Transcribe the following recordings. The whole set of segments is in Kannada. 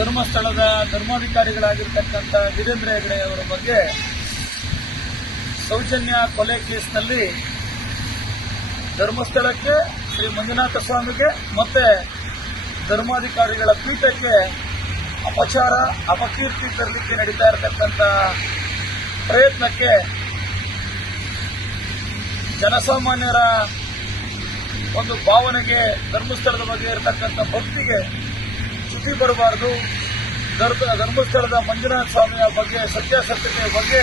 ಧರ್ಮಸ್ಥಳದ ಧರ್ಮಾಧಿಕಾರಿಗಳಾಗಿರ್ತಕ್ಕಂಥ ವೀರೇಂದ್ರ ಹೆಗಡೆ ಅವರ ಬಗ್ಗೆ ಸೌಜನ್ಯ ಕೊಲೆ ಕೇಸ್ನಲ್ಲಿ ಧರ್ಮಸ್ಥಳಕ್ಕೆ, ಶ್ರೀ ಮಂಜುನಾಥ ಸ್ವಾಮಿಗೆ ಮತ್ತೆ ಧರ್ಮಾಧಿಕಾರಿಗಳ ಪೀಠಕ್ಕೆ ಅಪಚಾರ, ಅಪಕೀರ್ತಿ ತರಲಿಕ್ಕೆ ನಡೀತಾ ಇರತಕ್ಕಂಥ ಪ್ರಯತ್ನಕ್ಕೆ ಜನಸಾಮಾನ್ಯರ ಒಂದು ಭಾವನೆಗೆ, ಧರ್ಮಸ್ಥಳದ ಬಗ್ಗೆ ಇರತಕ್ಕಂಥ ಭಕ್ತಿಗೆ ಚ್ಯುತಿ ಬರಬಾರದು. ಧರ್ಮಸ್ಥಳದ ಮಂಜುನಾಥ ಸ್ವಾಮಿಯ ಬಗ್ಗೆ, ಸತ್ಯಾಸತ್ಯತೆಯ ಬಗ್ಗೆ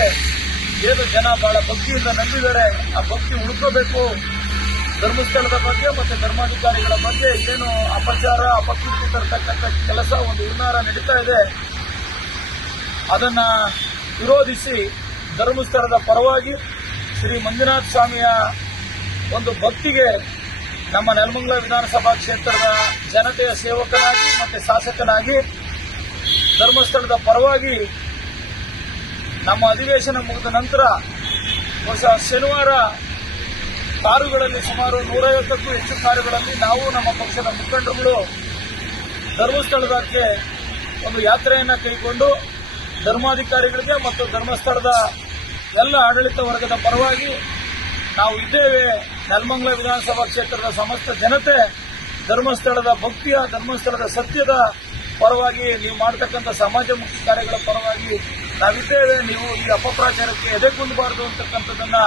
ಏನು ಜನ ಬಹಳ ಭಕ್ತಿಯಿಂದ ನಂಬಿದ್ದಾರೆ, ಆ ಭಕ್ತಿ ಉಳ್ಕೋಬೇಕು. ಧರ್ಮಸ್ಥಳದ ಬಗ್ಗೆ ಮತ್ತು ಧರ್ಮಾಧಿಕಾರಿಗಳ ಬಗ್ಗೆ ಏನು ಅಪಚಾರ, ಅಪಕೀರ್ತಿ ತರತಕ್ಕಂಥ ಕೆಲಸ ಒಂದು ಹುನ್ನಾರ ನಡೀತಾ ಇದೆ, ಅದನ್ನ ವಿರೋಧಿಸಿ ಧರ್ಮಸ್ಥಳದ ಪರವಾಗಿ ಶ್ರೀ ಮಂಜುನಾಥ ಸ್ವಾಮಿಯ ಒಂದು ಭಕ್ತಿಗೆ ನಮ್ಮ ನೆಲಮಂಗಲ ವಿಧಾನಸಭಾ ಕ್ಷೇತ್ರದ ಜನತೆಯ ಸೇವಕನಾಗಿ ಮತ್ತು ಶಾಸಕನಾಗಿ ಧರ್ಮಸ್ಥಳದ ಪರವಾಗಿ ನಮ್ಮ ಅಧಿವೇಶನ ಮುಗಿದ ನಂತರ ಶನಿವಾರ ಕಾರುಗಳಲ್ಲಿ ಸುಮಾರು 150ಕ್ಕೂ ಹೆಚ್ಚು ಕಾರುಗಳಲ್ಲಿ ನಾವು ನಮ್ಮ ಪಕ್ಷದ ಮುಖಂಡರುಗಳು ಧರ್ಮಸ್ಥಳಕ್ಕೆ ಒಂದು ಯಾತ್ರೆಯನ್ನು ಕೈಗೊಂಡು ಧರ್ಮಾಧಿಕಾರಿಗಳಿಗೆ ಮತ್ತು ಧರ್ಮಸ್ಥಳದ ಎಲ್ಲ ಆಡಳಿತ ವರ್ಗದ ಪರವಾಗಿ ನಾವು ಇದ್ದೇವೆ. ನೆಲಮಂಗಲ ವಿಧಾನಸಭಾ ಕ್ಷೇತ್ರದ ಸಮಸ್ತ ಜನತೆ ಧರ್ಮಸ್ಥಳದ ಭಕ್ತಿಯ, ಧರ್ಮಸ್ಥಳದ ಸತ್ಯದ ಪರವಾಗಿ, ನೀವು ಮಾಡತಕ್ಕಂಥ ಸಮಾಜಮುಖಿ ಕಾರ್ಯಗಳ ಪರವಾಗಿ ನಾವಿದ್ದೇವೆ. ನೀವು ಈ ಅಪಪ್ರಚಾರಕ್ಕೆ ಎದೆಗುಂದಬಾರದು ಅಂತಕ್ಕಂಥದ್ದನ್ನ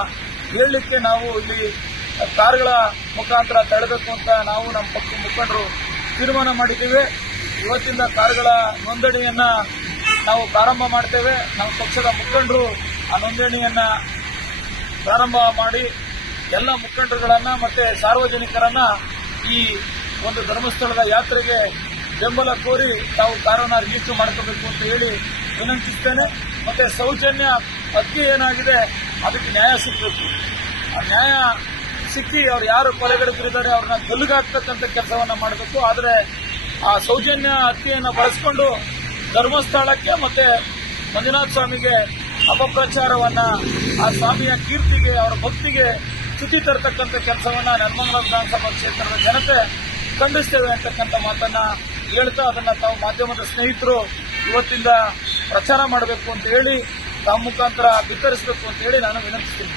ಹೇಳಲಿಕ್ಕೆ ನಾವು ಇಲ್ಲಿ ಕಾರುಗಳ ಮುಖಾಂತರ ತಡೆಬೇಕು ಅಂತ ನಾವು ನಮ್ಮ ಪಕ್ಷದ ಮುಖಂಡರು ತೀರ್ಮಾನ ಮಾಡಿದ್ದೇವೆ. ಇವತ್ತಿಂದ ಕಾರುಗಳ ನೋಂದಣಿಯನ್ನ ನಾವು ಪ್ರಾರಂಭ ಮಾಡ್ತೇವೆ. ನಮ್ಮ ಪಕ್ಷದ ಮುಖಂಡರು ಆ ನೋಂದಣಿಯನ್ನ ಪ್ರಾರಂಭ ಮಾಡಿ ಎಲ್ಲ ಮುಖಂಡರುಗಳನ್ನ ಮತ್ತೆ ಸಾರ್ವಜನಿಕರನ್ನ ಈ ಒಂದು ಧರ್ಮಸ್ಥಳದ ಯಾತ್ರೆಗೆ ಬೆಂಬಲ ಕೋರಿ ತಾವು ಕಾರನ್ನ ರಿಜಿಸ್ಟರ್ ಮಾಡ್ಕೋಬೇಕು ಅಂತ ಹೇಳಿ ವಿನಂತಿಸ್ತೇನೆ. ಮತ್ತೆ ಸೌಜನ್ಯ ಹತ್ಯೆ ಏನಾಗಿದೆ ಅದಕ್ಕೆ ನ್ಯಾಯ ಸಿಗಬೇಕು. ಆ ನ್ಯಾಯ ಸಿಕ್ಕಿ ಅವ್ರು ಯಾರು ಕೊಲೆಗಡುಕರಿದ್ದಾರೆ ಅವ್ರನ್ನ ಗಲ್ಲುಗಾಕ್ತಕ್ಕಂಥ ಕೆಲಸವನ್ನ ಮಾಡಬೇಕು. ಆದರೆ ಆ ಸೌಜನ್ಯ ಹತ್ಯೆಯನ್ನು ಬಳಸಿಕೊಂಡು ಧರ್ಮಸ್ಥಳಕ್ಕೆ ಮತ್ತೆ ಮಂಜುನಾಥ ಸ್ವಾಮಿಗೆ ಅಪಪ್ರಚಾರವನ್ನ, ಆ ಸ್ವಾಮಿಯ ಕೀರ್ತಿಗೆ, ಅವರ ಭಕ್ತಿಗೆ ಚ್ಯುತಿ ತರತಕ್ಕಂಥ ಕೆಲಸವನ್ನ ನೆಲಮಂಗಲ ವಿಧಾನಸಭಾ ಕ್ಷೇತ್ರದ ಜನತೆ ಖಂಡಿಸ್ತೇವೆ ಅಂತಕ್ಕಂಥ ಮಾತನ್ನ ಹೇಳ್ತಾ ಅದನ್ನ ತಾವು ಮಾಧ್ಯಮದ ಸ್ನೇಹಿತರು ಇವತ್ತಿಂದ ಪ್ರಚಾರ ಮಾಡಬೇಕು ಅಂತ ಹೇಳಿ, ತಮ್ಮ ಮುಖಾಂತರ ಬಿತ್ತರಿಸಬೇಕು ಅಂತ ಹೇಳಿ ನಾನು ವಿನಂತಿಸ್ತೀನಿ.